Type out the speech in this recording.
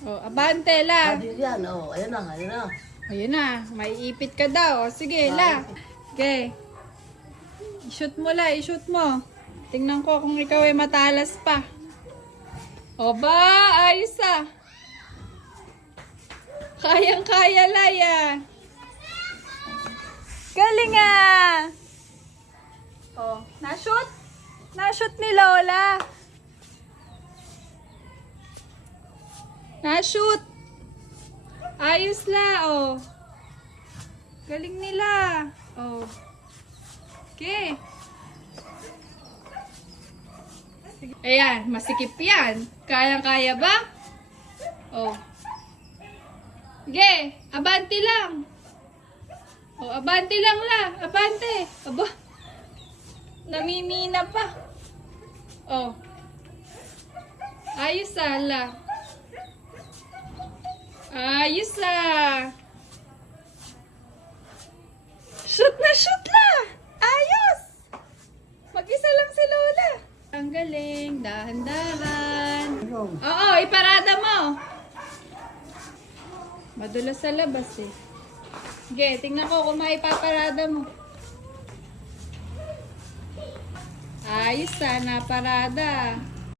Oh, abante, la. Pwede yan. Oh, ayan na, ayan na. Ayun na, may ipit ka daw. O, sige, la. Okay. I-shoot mo, la. I-shoot mo. Tingnan ko kung ikaw ay matalas pa. O ba, ayos ah. Kayang-kaya, Laya. Galing ah. O, na-shoot? Na-shoot ni Lola. Na-shoot. Ayos la, oh. Galing nila. Oh. Okay. Ayan, masikip yan. Kayang-kaya ba? Oh. Sige, abante lang. Oh, abante lang la. Abante. Aba. Namimina pa. Oh. Ayos la. Ayos ah. Shoot na shoot la. Ayos. Mag-isa lang si Lola. Ang galing. Dahan-dahan. Oo, iparada mo. Madulas sa labas eh. Sige, tingnan ko kung maipaparada mo. Ayos ah, naparada.